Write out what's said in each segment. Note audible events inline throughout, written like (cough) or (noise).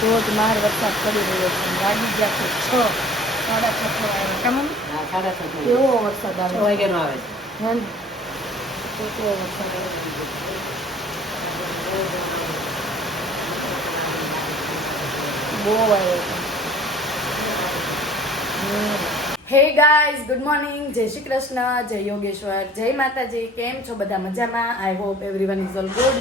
ધોધમાર વરસાદ પડી રહ્યો છે. લાગી ગયા છે છ સાડા છ આવ્યા કા સાડા છ કેવો વરસાદ આવે? વાગ્યાનો આવે છે. તો કેવો વરસાદ આવે? બહુ આવ્યો છે. હે ગાઈઝ ગુડ મોર્નિંગ જય શ્રી કૃષ્ણ જય યોગેશ્વર જય માતાજી. કેમ છો બધા મજામાં? I hope everyone is all good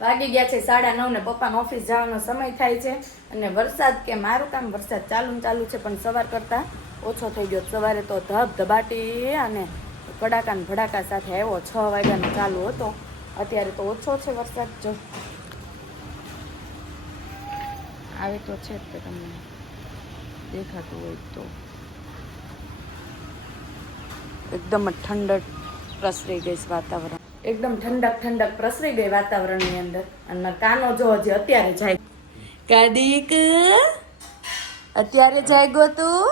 વાગી ગયા છે સાડા નવ ને પપ્પાનો ઓફિસ જવાનો સમય થાય છે અને વરસાદ કે મારું કામ વરસાદ ચાલુ ચાલુ છે, પણ સવાર કરતાં ઓછો થઈ ગયો સવારે તો ધબ ધબાટી અને કડાકા ભડાકા સાથે આવ્યો. છ વાગ્યાનો ચાલુ હતો. અત્યારે તો ઓછો છે વરસાદ. જો આવે તો છે જ તમને. દેખાતું હોય તો. એકદમ જ ઠંડક પ્રસરી ગઈ છે વાતાવરણ. એકદમ ઠંડક ઠંડક પ્રસરી ગઈ વાતાવરણની અંદર. અને મારા કાનો જો હજી અત્યારે જાય. કાદીક અત્યારે જાગ્યો તું?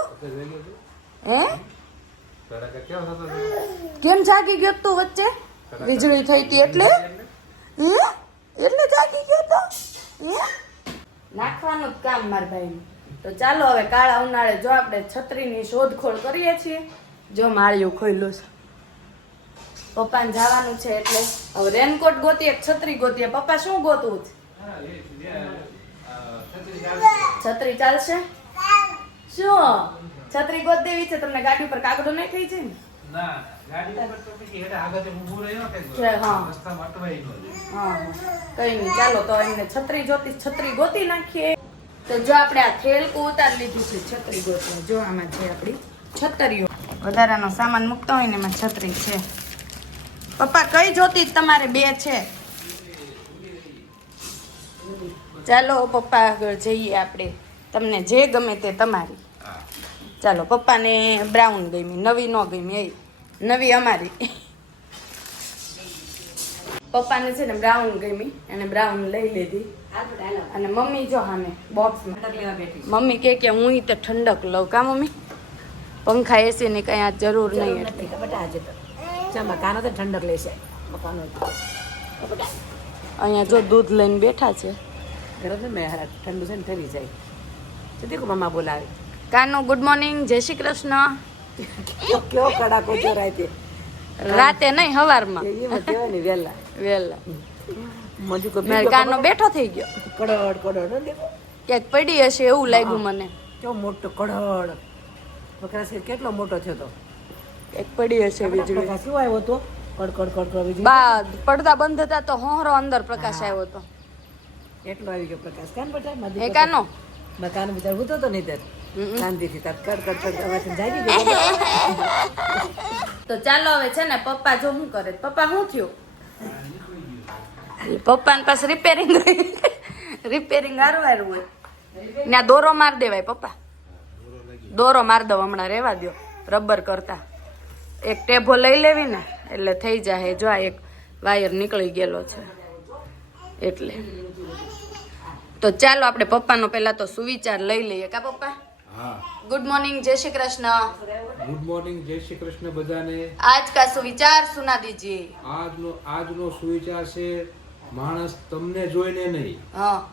હે? કેમ જાગી ગયો તું વચ્ચે? વીજળી થઈ હતી એટલે? હે? એટલે જાગી ગયો તો? નાખવાનું જ કામ મારા ભાઈનું. તો ચાલો હવે કાળા ઉનાળે જો આપણે છત્રીની શોધખોળ કરીએ છીએ. જો માળિયું ખોલ્યું છે. પપ્પાને જવાનું છે એટલે હવે રેનકોટ ગોતીએ છત્રી ગોતીએ પપ્પા શું ગોતવું છે? છત્રી ચાલશે? શું? છત્રી ગોત દેવી છે? તમને ગાડી પર કાગડો નહીં થઈ છે ને. કઈ ચાલો તો એમને છત્રી જોતી, છત્રી ગોતી નાખીએ. તો જો આપણે આ થેલકું ઉતારી લીધું છે, છત્રી ગોતવા. જો છે આપણી છતરીઓ. વધારાનો સામાન મૂકતા હોય ને એમાં છત્રી છે. પપ્પા કઈ જોતી તમારે બે છે? ચાલો પપ્પા આગળ જઈએ આપણે. તમને જે ગમે તે તમારી. ચાલો પપ્પાને બ્રાઉન ગમી નવી ન ગમી એ. નવી અમારી. પપ્પાને છે ને બ્રાઉન ગમી અને બ્રાઉન લઈ લીધી. અને મમ્મી જો હામે બોક્સમાં. મમ્મી કે કે હું તો ઠંડક લઉં. કા મમ્મી? પંખા એસી ની કઈ આ જરૂર નહીં જરૂર મકાનો તો ઠંડક લેશે. મકાનો અહીંયા જો દૂધ લઈને બેઠા છે. ઘરે તો મેં ઠંડુ છે ને ઠરી જાય. તો દેખો મમ્મા બોલાવે. કાનો ગુડ મોર્નિંગ જય શ્રી કૃષ્ણ. કેવો કડાકો ચોરાય તે રાતે નહીં હવારમાં. એમ ને વહેલા વેલા. મજુ કાનો બેઠો થઈ ગયો. કડડ કડડ ક્યાંક પડી હશે એવું લાગ્યું મને. કેવો મોટો કડડ કે કેટલો મોટો થયો તો? ક્યાંક પડી હશે વીજળી. શું આવ્યો તો કડકડ કડ કડ કડ વીજળી. બા પડદા બંધ હતા તો હોહરો અંદર પ્રકાશ આવ્યો હતો. એટલો આવી ગયો પ્રકાશ. કાન બેટા મારી એકાનો મકાન બિચાર હું તો નહીં હમ. શાંતિથી તાર કડ કડ કડ અવાજ જાગી ગયો. (laughs) તો ચાલો હવે છે ને પપ્પા જો શું કરે? પપ્પા શું થયું? પપ્પા ને પાસે રિપેરિંગ રિપેરિંગ હારવારું હોય. ત્યાં દોરો માર દેવાય પપ્પા. દોરો માર દો હમણાં રેવા દ્યો. રબર કરતા. એક ટેભો લઈ લેવી ને એટલે થઈ જાય જો આ એક વાયર નીકળી ગયેલો છે. એટલે. તો ચાલો આપણે પપ્પાનો પહેલા તો સુવિચાર લઈ લઈએ. કા પપ્પા? ગુડ મોર્નિંગ જય શ્રી કૃષ્ણ. ગુડ મોર્નિંગ જય શ્રી કૃષ્ણ બધાને. આજ કા સુવિચાર સુના દીજીએ આજનો આજનો સુવિચાર છે માણસ તમને જોઈને નહીં. હા.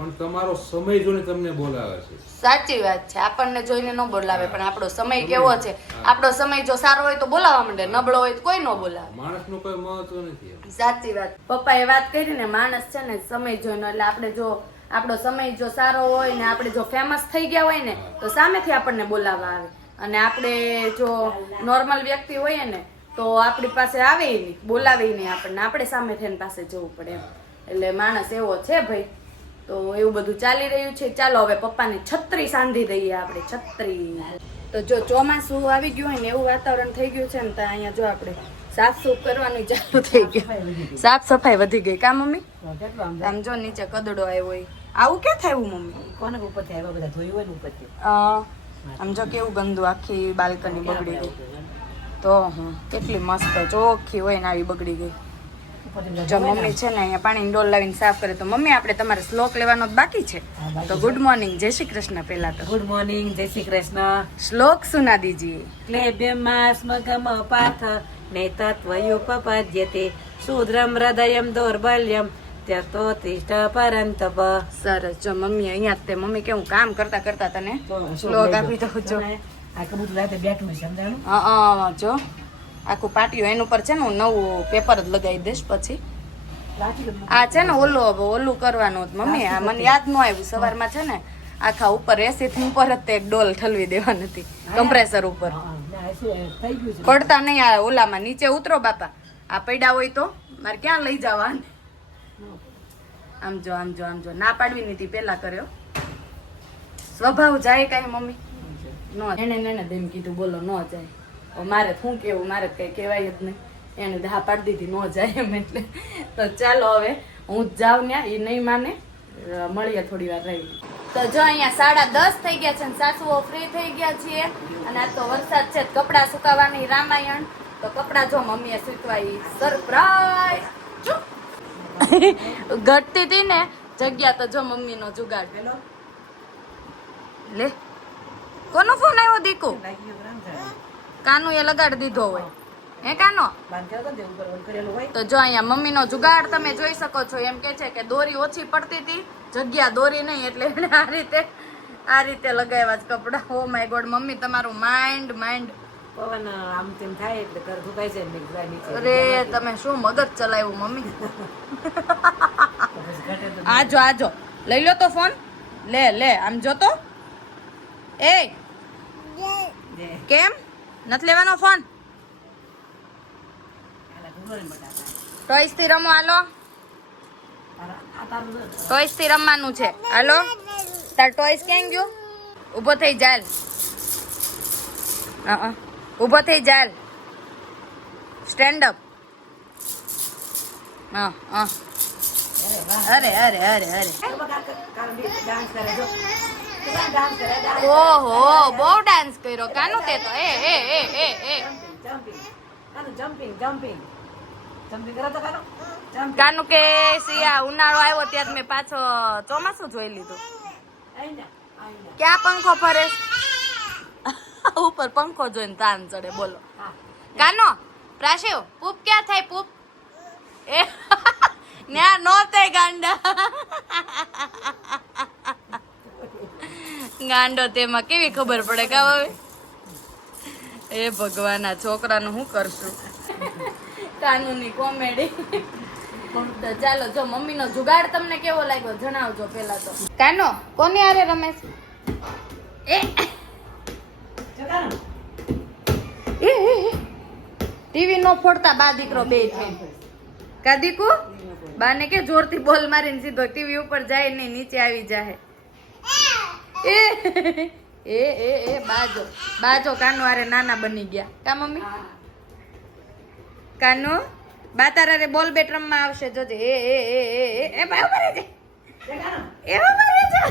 પણ તમારો સમય જોઈને તમને બોલાવે છે. સાચી વાત છે. આપણને જોઈને ન બોલાવે પણ આપણો સમય કેવો છે? આપણો સમય જો સારો હોય તો બોલાવવા માંડે નબળો હોય તો કોઈ ન બોલાવે. માણસનું કોઈ મહત્વ નથી સાચી વાત. પપ્પાએ વાત કરી ને માણસ છે ને સમય જોઈને એટલે આપણે જો આપણો સમય જો સારો હોય ને આપણે જો ફેમસ થઈ ગયા હોય ને તો સામેથી આપણને બોલાવવા આવે. અને આપણે જો નોર્મલ વ્યક્તિ હોઈએ ને તો આપણી પાસે આવે નહીં બોલાવે નહીં આપણને. આપણે સામેથી થઈને પાસે જવું પડે એમ. એટલે માણસ એવો છે ભાઈ. તો એવું બધું ચાલી રહ્યું છે. ચાલો હવે પપ્પાને છત્રી સાંધી દઈએ આપણે છત્રી તો જો ચોમાસું આવી ગયું હોય ને એવું વાતાવરણ થઈ ગયું છે ને તો અહીંયા જો આપણે સાફ સૂફ કરવાની ચાલુ થઈ ગયું. સાફ સફાઈ વધી ગઈ. કા મમ્મી? આમ જો નીચે કદડો આવ્યો હોય. આવું ક્યાં થયું મમ્મી? કોને ઉપરથી આવ્યા? બધા ધોયું હોય ને ઉપરથી? આમ જો કેવું ગંદુ આખી બાલ્કની બગડી ગઈ. તો હું કેટલી મસ્ત ચોખ્ખી હોય ને આવી બગડી ગઈ. જો મમ્મી છે ને અહીંયા પાણી ડોલ લાવીને સાફ કરે તો મમ્મી આપણે તમારે શ્લોક લેવાનો બાકી છે. તો ગુડ મોર્નિંગ જય શ્રી કૃષ્ણ પહેલા તો. ગુડ મોર્નિંગ જય શ્રી કૃષ્ણ. શ્લોક સુના દીજીએ ક્લેબ્યમાસ્મગમ પાથ નૈતત્વયુપપદ્યતે શુદ્રમ હૃદયમ દોર્બલ્યમ નિત્ય સ્તોતિષ્ઠ પરંતપ. સરસ. જો મમ્મી અહીંયા તે મમ્મી કેવું કામ કરતા કરતા તને શ્લોક આપી દઉં જો. આ કબૂતર રાતે બેઠું સમજાણું? હા જો. આખું પાટિયું એનું પર છે ને હું નવું પેપર જ લગાવી દઈશ પછી. આ છે ને ઓલું હવે ઓલું કરવાનું મમ્મી આ મને યાદ ન આવ્યું. સવારમાં છે ને આખા ઉપર એસી થી ઉપર જ એક ડોલ ઠલવી દેવાની હતી. કમ્પ્રેસર ઉપર. પડતા નહીં આ ઓલામાં. નીચે ઉતરો બાપા. આ પડ્યા હોય તો મારે ક્યાં લઈ જવા આમ જો આમ જો આમ જો. ના પાડવી નીતિ પેલા કર્યો. સ્વભાવ જાય કાંઈ મમ્મી? ન એને એને તેમ કીધું બોલો ન જાય. મારે શું કેવું? મારે કંઈ કહેવાય જ નહીં. એને હા પાડી દીધી ન જાય એમ એટલે. તો ચાલો હવે હું જ જાઉં ત્યાં એ નહીં માને. મળીએ થોડી વાર રહી તો જો અહીંયા સાડા દસ થઈ ગયા છે ને સાસુઓ ફ્રી થઈ ગયા છીએ. અને આ તો વરસાદ છે કપડાં સુકાવાની રામાયણ. તો કપડાં જો મમ્મીએ સુકવાઈ સરપ્રાઈઝ ઘટતી હતી ને જગ્યા તો જો મમ્મીનો જુગાડ. લે. કોનો ફોન આવ્યો દીકુ. કાનુ એ લગાડી દીધો હોય. હે કાનો? તે જો અહીંયા મમ્મીનો જુગાડ તમે જોઈ શકો છો એમ કે છે કે દોરી ઓછી પડતી હતી જગ્યા દોરી નહીં એટલે એને આ રીતે આ રીતે લગાવ્યા જ કપડા. ઓ માય ગોડ મમ્મી તમારું માઇન્ડ માઇન્ડ પવન આમ તેમ થાય એટલે ઘર ધુકાય છે અરે તમે શું મગજ ચલાવ્યું મમ્મી? (laughs) આજો આજો. લઈ લો તો ફોન. લે લે આમ જોતો? એ. કેમ? નથી લેવાનો ફોન. ટોયસથી રમો, હાલો? ટોયસથી રમવાનું છે. હાલો. તાર ટોયસ ક્યાં ગયો? ઊભો થઈ જાલ. અ ઊભો થઈ જાલ. સ્ટેન્ડ અપ હા હા અરે અરે અરે અરે. ઓહો, બહુ ડાન્સ કર્યો. કાનું તે તો? એ એ એ એ એ. જમ્પિંગ કાનું કે સિયા ઉનાળો આવ્યો ત્યારે મેં પાછો ચોમાસું જોઈ લીધું. ક્યાં પંખો ફરે? ઉપર પંખો જોઈને તાન ચડે, બોલો. કાનો, પ્રાશિવ, પૂપ ક્યાં થાય, પૂપ? એ, (laughs) ન્યા નો થાય ગાંડા. (laughs) ગાંડો તેમાં કેવી ખબર પડે કા હવે? એ ભગવાન, આ છોકરાનું શું કરશું? કાનૂની કોમેડી. તો ચાલો, જો મમ્મીનો જુગાડ તમને કેવો લાગ્યો જણાવજો પેલા તો. કાનો, કોની હારે રમેશ એ. ટીવી નો ફોડતા બા દીકરો બે છે. કા દીકુ? બાને કે જોરથી બોલ મારીને સીધો ટીવી ઉપર જાય નહીં નીચે આવી જાય એ એ એ એ બાજો. બાજો કાનો અરે નાના બની ગયા. કા મમ્મી? કાનો? બા તારા રે બોલ બેટ રમવા આવશે. જોજે. એ એ એ એ એ. એ બા ઊભા રહેજે. એ ઊભા રહેજે.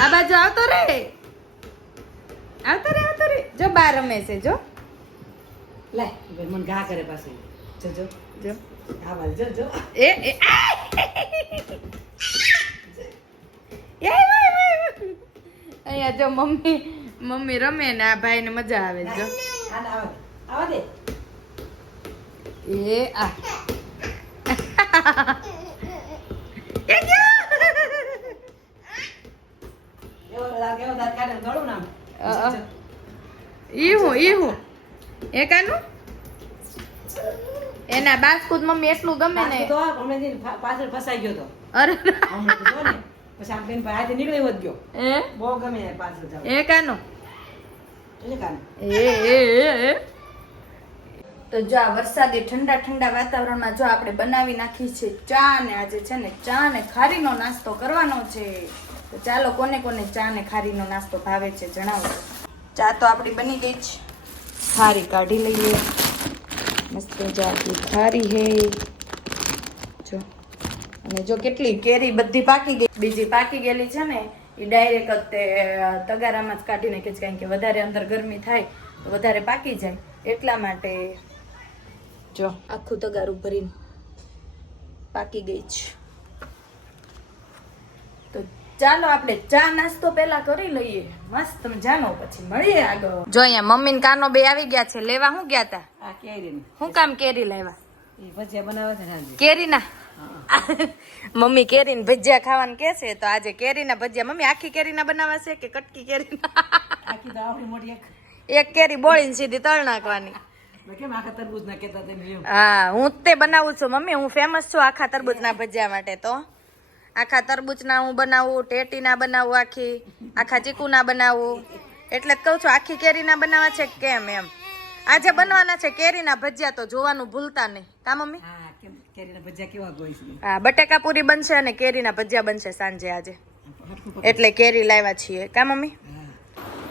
આ બાજુ આવતો રે. આવતો રે આવતો રે. જો બા રમે છે જો. લે ભાઈ મને ઘા કરે પાસે જો જો. જો. આ ભાઈ જો જો. એ એ. અહીંયા જો મમ્મી મમ્મી રમે ને આ ભાઈને મજા આવે જો એ આ. એ કાનું? એના બાસ્કુદ મમ્મી એટલું ગમે ને. પાછળ ફસાઈ ગયો તો. અરે. પછી આમ કરીને હાથે નીકળી હોત ગયો. એ બહુ ગમે એને જાવ. એ કાનું? એટલે કાન? એ એ એ એ. તો જો આ વરસાદી ઠંડા ઠંડા વાતાવરણમાં જો આપણે બનાવી નાખી છે ચા ને આજે છે ને ચા ને ખારીનો નાસ્તો કરવાનો છે. તો ચાલો કોને કોને ચા ને ખારીનો નાસ્તો ભાવે છે જણાવો. ચા તો આપણી બની ગઈ છે ખારી કાઢી લઈએ. મસ્ત જાતી ખારી હે. અને જો કેટલી કેરી બધી પાકી ગઈ બીજી પાકી ગયેલી છે ને એ ડાયરેક્ટ તે તગારામાં જ કાઢી કે કારણ કે વધારે અંદર ગરમી થાય તો વધારે પાકી જાય. એટલા માટે જો આખું તગારું ભરીને પાકી ગઈ છે. તો ચાલો આપણે ચા નાસ્તો પેલા કરી લઈએ. મસ્ત જાનો પછી મળીએ આગળ. જો અહીંયા મમ્મી ને કાનો બે આવી ગયા છે. લેવા શું ગયા તા? આ કેરી ને શું કામ કેરી લાવ્યા એ ભજીયા બનાવે છે સાંજે કેરીના? (laughs) મમ્મી કેરીના ભજીયા ખાવાનું કે છે તો આજે કેરીના ભજીયા. મમ્મી આખી કેરીના બનાવવા છે કે કટકી કેરીના? એક. કેરી બોળીને સીધી તળ નાખવાની. ના હા હું તે બનાવું છું મમ્મી. હું ફેમસ છું આખા તરબૂચના ભજીયા માટે તો. આખા તરબૂચના હું બનાવું ટેટીના બનાવું આખી આખા ચીકુના બનાવું. એટલે જ કહું છું આખી કેરીના બનાવવા છે કેમ એમ? આજે બનવાના છે કેરીના ભજીયા તો જોવાનું ભૂલતા નહીં. કા મમ્મી? કેરીના ભજીયા કેવા ગોઈ છે? હા બટેકા પૂરી બનશે અને કેરીના ભજીયા બનશે સાંજે આજે. એટલે કેરી લાવ્યા છીએ. કા મમ્મી?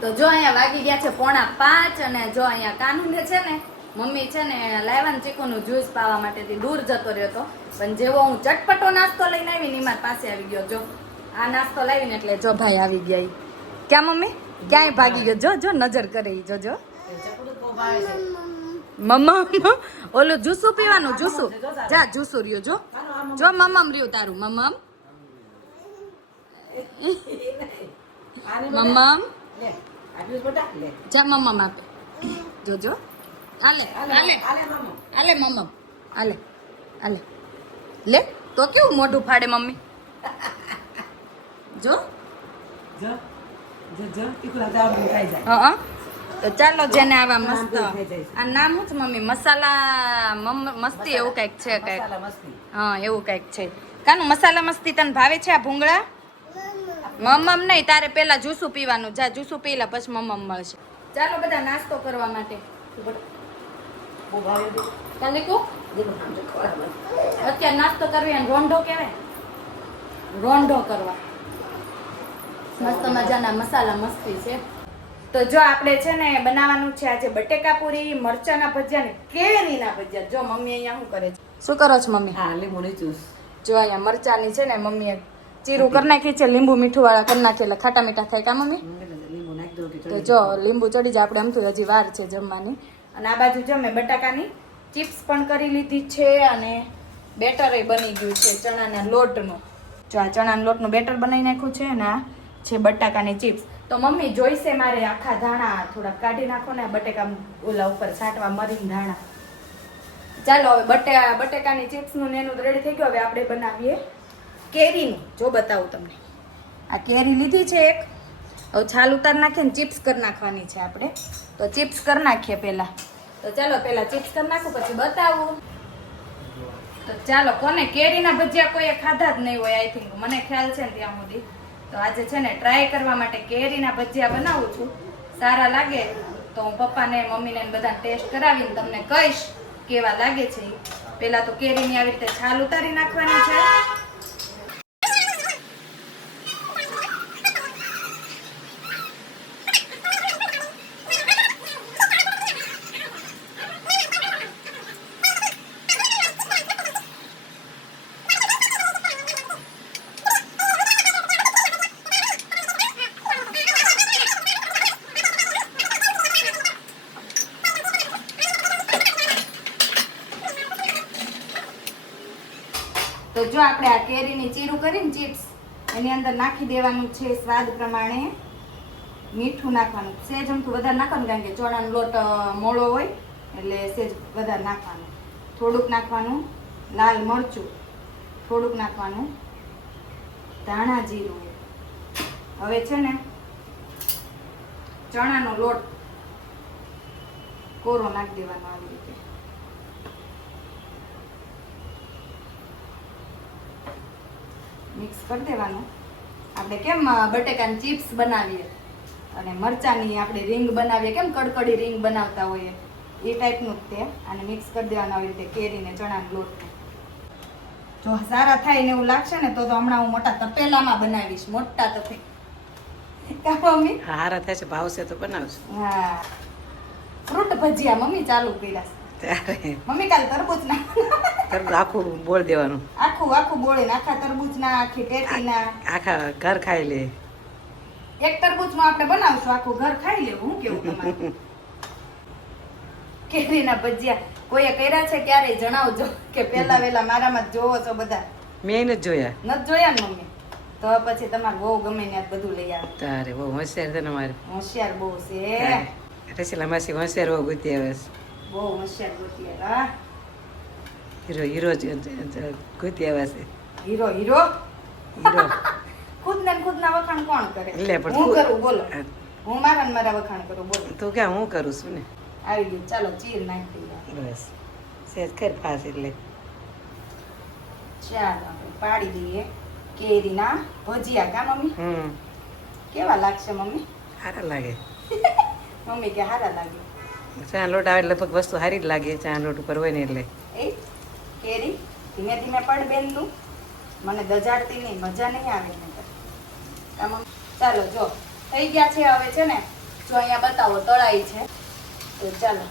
તો જો અહીંયા વાગી ગયા છે પોણા પાંચ અને જો અહીંયા કાનુને છે ને મમ્મી છે ને લાવ્યા ને ચીકુનું જ્યુસ પાવા માટેથી દૂર જતો રહ્યો હતો પણ જેવો હું ચટપટો નાસ્તો લઈને આવી ને મારી પાસે આવી ગયો. જો આ નાસ્તો લાવીને એટલે જો ભાઈ આવી ગયા ઈ. ક્યાં મમ્મી? ક્યાંય ભાગી ગયો? જો જો નજર કરે ઈ મમ્મા ઓલું જુસુ પીવાનું જુસુ જા જુસુ રહ્યો જો. જો મમ્મમ રહ્યું તારું. મમ્મમ મમ્મમ જા મમ્મમ આપે જોજો આલે આલે આલે આલે મામો આલે મમ્મમ આલે. આલે લે તો કેવું મોઢું ફાડે મમ્મી? જો. જો જો જો. તીખું દાવડું ખાઈ જાય. હા. તો ચાલો જેને આવા મસ્ત. આ નામ શું છે મમ્મી? મસાલા મસ્તી એવું કંઈક છે કંઈક. હા એવું કંઈક છે. કાનું મસાલા મસ્તી તને ભાવે છે આ ભૂંગળા? મમ્મમ નહીં તારે પેલા જ્યુસુ પીવાનું. જા જ્યુસુ પી લે પછી મમ્મમ મળશે. ચાલો બધા નાસ્તો કરવા માટે. અત્યારે નાસ્તો કરવી રોંઢો કહેવાય. રોંઢો કરવા. મસ્ત મજાના મસાલા મસ્તી છે. તો જો આપણે છે ને બનાવવાનું છે આજે બટેકા પૂરી મરચાના ભજીયા ને કેરીના ભજીયા. જો મમ્મી અહીંયા શું કરે છે? શું કરો છો મમ્મી? હા લીંબુની જ્યુસ જો અહીંયા મરચાની છે ને મમ્મીએ ચીરું કરી નાખી છે લીંબુ મીઠું વાળા કરી નાખી એટલે ખાટા મીઠા થાય કા મમ્મી? તો જો લીંબુ ચડી જાય આપણે તો હજી વાર છે જમવાની. અને આ બાજુ જો મેં બટાકાની ચિપ્સ પણ કરી લીધી છે અને બેટર બની ગયું છે ચણાના લોટનું. જો આ ચણાના લોટનું બેટર બનાવી નાખ્યું છે અને આ છે બટાકાની ચિપ્સ. તો મમ્મી જોઈશે મારે આખા ધાણા થોડાક કાઢી નાખો ને બટેકા ઓલા ઉપર છાંટવા મરીને ધાણા. ચાલો હવે બટે બટેકાની ચિપ્સનું ને એનું રેડી થઈ ગયું. હવે આપણે બનાવીએ કેરીનું. જો બતાવું તમને. આ કેરી લીધી છે એક. હવે છાલ ઉતાર નાખીએ ને ચિપ્સ કરી નાખવાની છે આપણે. તો ચિપ્સ કરી નાખીએ પહેલા. તો ચાલો પહેલા ચિપ્સ કરી નાખું, પછી બતાવું. તો ચાલો, કોને કેરીના ભજીયા કોઈએ ખાધા જ નહીં હોય આઈ થિંક મને ખ્યાલ છે ને ત્યાં સુધી. તો આજે છે ને ટ્રાય કરવા માટે કેરીના ભજીયા બનાવું છું. સારા લાગે તો હું પપ્પાને, મમ્મીને બધા ટેસ્ટ કરાવીને તમને કહીશ કેવા લાગે છે પહેલાં તો કેરીની આવી રીતે છાલ ઉતારી નાખવાની છે. તો જો આપણે આ કેરીની ચીરું કરીને ચિપ્સ એની અંદર નાખી દેવાનું છે સ્વાદ પ્રમાણે. મીઠું નાખવાનું. સેજ અમથું વધારે નાખવાનું કારણ કે ચોળાનો લોટ મોળો હોય એટલે સેજ વધારે નાખવાનું. થોડુંક નાખવાનું. લાલ મરચું થોડુંક નાખવાનું. ધાણા જીરું. હવે છે ને ચણાનો લોટ કોરો નાખી દેવાનો આવી રીતે. મિક્સ કરી દેવાનું. આપણે કેમ બટેકાની ચિપ્સ બનાવીએ? અને મરચાની આપણે રીંગ બનાવીએ. કેમ કડકડી રીંગ બનાવતા હોઈએ? એ ટાઈપનું જ તે. અને મિક્સ કરી દેવાનું આવી રીતે કેરીને ચણાનો લોટ જો સારા થાય ને એવું લાગશે ને તો હમણાં હું મોટા તપેલામાં બનાવીશ. મોટા તપે. મમ્મી? સારા થશે ભાવશે તો બનાવશું. હા. ફ્રૂટ ભજીયા મમ્મી ચાલુ કર્યા મમ્મી કાલ તરબૂચ ના આખું બોળ દેવાનું. આખું આખું બોળીને આખા તરબૂચના આખી ટેટીના. આખા ઘર ખાઈ લે. એક તરબૂચમાં આપણે બનાવશું આખું ઘર ખાઈ લેવું. હું કેવું તમારું? (laughs) કેરીના ભજીયા. કોઈએ કર્યા છે ક્યારે જણાવજો. કે પેલા વેલા મારામાં જ જોવો છો બધા. મેં નથી જોયા. નથી જોયા ને મમ્મી? તો પછી તમારે બહુ ગમે ને બધું લઈ આવે. તારે બહુ હોશિયાર છે મારે હોશિયાર બહુ છે. રસીલા માસી હોશિયાર બહુ ગુતી આવે બહુ હોશિયાર ગોતી હા. હીરો હીરો કોઈ આવ્યા છે. Hero hero? હીરો. (laughs) ખુદ ને ખુદ ના વખાણ કોણ કરે? એટલે પણ હું કરું બોલો. હું મારા ને મારા વખાણ કરું બોલો. તું કે હું કરું છું ને? આવી ગયું. ચાલો ચીર નાખી દઈએ બસ. સેજ ખર ફાસ એટલે. ચાલો આપણે પાડી દઈએ કેરીના ભજીયા કા મમ્મી? હમ. કેવા લાગશે મમ્મી? સારા લાગે. (laughs) મમ્મી કે સારા લાગે. ચા લોટ આવે એટલે લગભગ વસ્તુ સારી જ લાગે ચા લોટ ઉપર હોય ને એટલે. કેરી ધીમે ધીમે પડ બેન તું મને દજાડતી નહીં મજા નહીં આવે. ચાલો જો થઈ ગયા છે હવે છે ને જો અહીંયા બતાવો તળાઈ છે. તો ચાલો.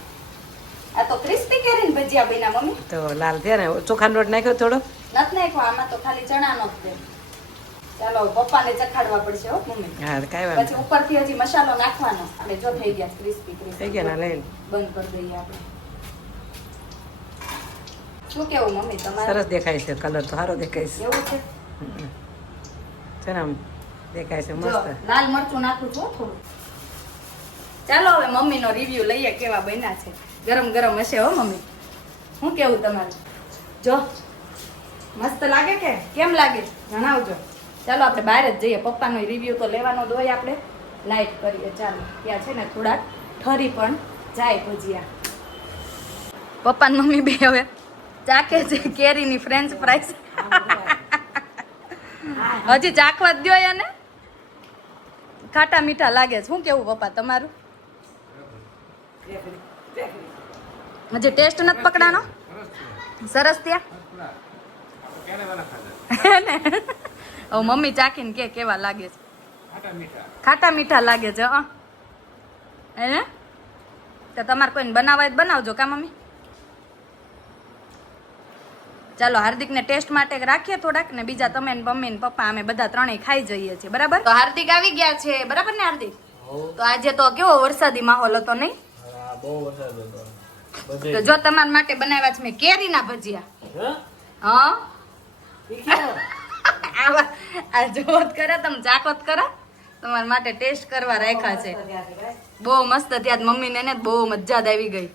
આ તો ક્રિસ્પી કેરીને ભજીયા બન્યા મમ્મી. તો લાલ થયા ને ચોખાનો રોટ નાખ્યો થોડો? નથી નાખ્યો આમાં તો ખાલી ચણાનો જ છે. ચાલો પપ્પાને ચખાડવા પડશે હો મમ્મી. હા કાઈ વાત પછી ઉપરથી હજી મસાલો નાખવાનો. એટલે જો થઈ ગયા ક્રિસ્પી ક્રિસ્પી. થઈ ગયા ને લઈ બંધ કરી દઈએ આપણે. શું કેવું મમ્મી? તમારે? સરસ દેખાય છે કલર તો સારો દેખાય છે. એવું છે. છે ને આમ દેખાય છે મસ્ત. લાલ મરચું નાખું છું થોડું. ચાલો હવે મમ્મીનો રિવ્યુ લઈએ કેવા બન્યા છે. ગરમ ગરમ હશે હો મમ્મી. શું કેવું તમારું? જો મસ્ત લાગે કે? કેમ લાગે? જણાવજો. ચાલો આપણે બહાર જ જઈએ. પપ્પાનો રિવ્યુ તો લેવાનો જ હોય આપણે. લાઈટ કરીએ ચાલો. ત્યાં છે ને થોડાક ઠરી પણ જાય ભજીયા. પપ્પા મમ્મી બે હવે ચાકે છે કેરીની ફ્રેન્ચ ફ્રાઈસ હજી ચાખવા દો એને. ખાટા મીઠા લાગે છે. શું કેવું પપ્પા તમારું? હજી ટેસ્ટ નથી પકડાનો સરસ ત્યાં હવે મમ્મી ચાખીને કે કેવા લાગે છે? ખાટા મીઠા. લાગે છે હે. તો તમારે કોઈને બનાવાય બનાવજો કા મમ્મી? ચાલો હાર્દિકને ટેસ્ટ માટે રાખીએ થોડાક ને બીજા તમે ને મમ્મી ને પપ્પા અમે બધા ત્રણેય ખાઈ જઈએ છીએ બરાબર? તો હાર્દિક આવી ગયા છે બરાબર ને હાર્દિક? તો આજે તો કેવો વરસાદી માહોલ હતો નહીં? બહુ વરસાદ હતો. તો જો તમારા માટે બનાવ્યા છે મેં કેરીના ભજીયા. હા? (laughs) આવા આ જોત કરે તમે ચાકોત કરો. તમારા માટે ટેસ્ટ કરવા રાખ્યા છે. બહુ મસ્ત ત્યાં મમ્મી ને બહુ મજા આવી ગઈ.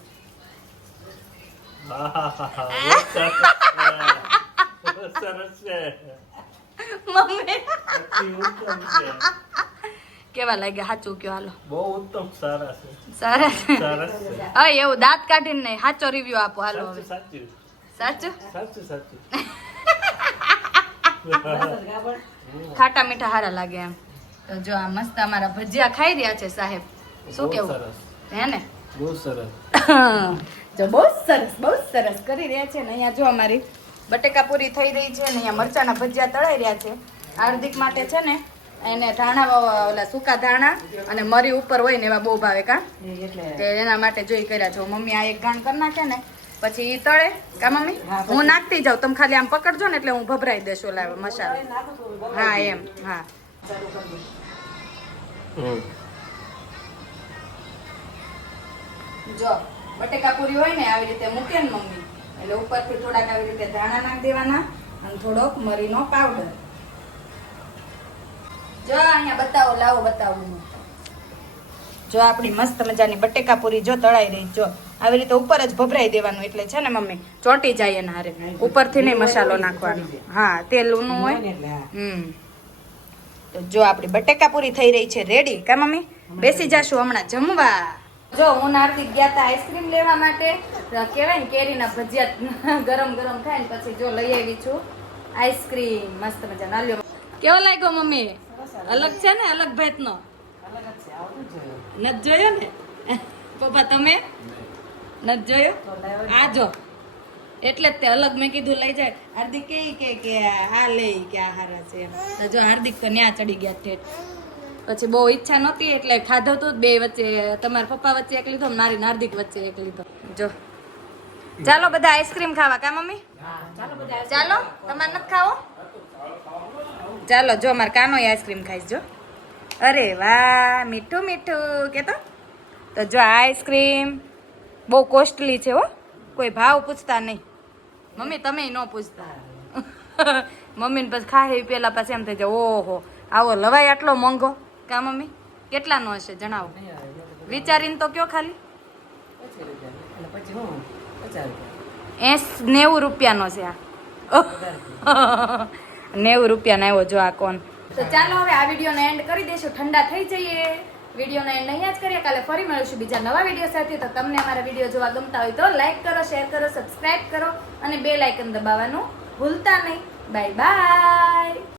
સરસ મમ્મી કેવા લાગ્યા સાચું કયો હાલો બહુ ઉત્તમ સારા છે. સરસ સરસ હા એવું દાંત કાઢીને નહીં સાચો રિવ્યુ આપો હાલો સાચું સાચું સાચું સાચું ખાટા મીઠા હારા લાગે એમ તો જો આ મસ્ત અમારા ભજીયા ખાઈ રહ્યા છે સાહેબ શું કેવું હે ને બહુ સરસ. જો બહુ જ સરસ બહુ સરસ કરી રહ્યા છે ને. અહીંયા જો અમારી બટેકા પૂરી થઈ રહી છે ને અહીંયા મરચાના ભજીયા તળાઈ રહ્યા છે. હાર્દિક માટે છે ને એને ધાણા ઓલા સૂકા ધાણા અને મરી ઉપર હોય ને એવા બહુ ભાવે કા. એટલે. એના માટે જોઈ કર્યા છો. મમ્મી આ એક ગાણ કરી નાખે ને પછી ઈ તળે. કા મમ્મી? હું નાખતી જાઉં. તમે ખાલી આમ પકડજો ને એટલે હું ભભરાઈ દેશ ઓલા મસાલો. હા એમ હા. જો બટેકા પૂરી હોય ને આવી રીતે મૂકે ને મમ્મી. એટલે ઉપરથી થોડાક આવી રીતે ધાણા નાખી દેવાના અને થોડોક મરીનો પાવડર. જો અહીંયા બતાવો લાવો બતાવો જો આપણી મસ્ત મજાની બટેકા પૂરી જો તળાઈ રહી જો. આવી રીતે ઉપર જ ભભરાઈ દેવાનું એટલે છે ને મમ્મી ચોંટી જાય એના હારે. ઉપરથી નહીં મસાલો નાખવાનો. હા તેલનું હોય. હમ. તો જો આપણી બટેકા પૂરી થઈ રહી છે રેડી. કા મમ્મી? બેસી જાશું હમણાં જમવા. જો હું ને હાર્દિક ગયા હતા આઈસ્ક્રીમ લેવા માટે કહેવાય ને કેરીના ભજીયા (laughs) ગરમ ગરમ થાય ને પછી જો લઈ આવી છું. આઈસ્ક્રીમ, મસ્ત મજા ના લ્યો કેવો લાગ્યો મમ્મી? અલગ છે ને, અલગ ભેતનો? નથી જોયો ને? પપ્પા, તમે? નથી જોયો? આ જો. એટલે જ તે અલગ મેં કીધું લઈ જાય. હાર્દિક કે કે આ લે, કે આ હારા છે. તો જો હાર્દિક તો ન્યા ચડી ગયા ઠેઠ. પછી બહુ ઈચ્છા નહોતી, એટલે ખાધો તો બે વચ્ચે, તમારા પપ્પા વચ્ચે એક લીધો મારી નાર્દિક વચ્ચે એક લીધો. જો. ચાલો બધા આઈસ્ક્રીમ ખાવા કા મમ્મી? ચાલો, તમારે નથી ખાવો? ચાલો, જો મારે કાનો આઈસ્ક્રીમ ખાઈશ, જો. અરે વાહ, મીઠું મીઠું કે તો જો આઈસ્ક્રીમ બહુ કોસ્ટલી છે હો, કોઈ ભાવ પૂછતા નહીં. મમ્મી તમે ન પૂછતા. (laughs) મમ્મીને પછી ખાય પહેલાં પછી એમ થઈ જાય, ઓહો, આવો લવાય આટલો મોંઘો. કા મમ્મી? કેટલાનો હશે? જણાવો. વિચારીને તો કયો ખાલી? એસ, નેવું રૂપિયાનો છે આ. (laughs) નેવું રૂપિયાનો આવ્યો જો આ કોણ. તો ચાલો હવે આ વિડીયોને એન્ડ કરી દઈશું. ઠંડા થઈ જઈએ. વિડીયોને એન્ડ અહીંયા જ કરીએ. કાલે ફરી મળીશું બીજા નવા વીડિયો સાથે. તો તમને અમારા વીડિયો જોવા ગમતા હોય તો લાઈક કરો શેર કરો સબસ્ક્રાઇબ કરો અને બે લાઇકન દબાવવાનું ભૂલતા નહીં. Bye bye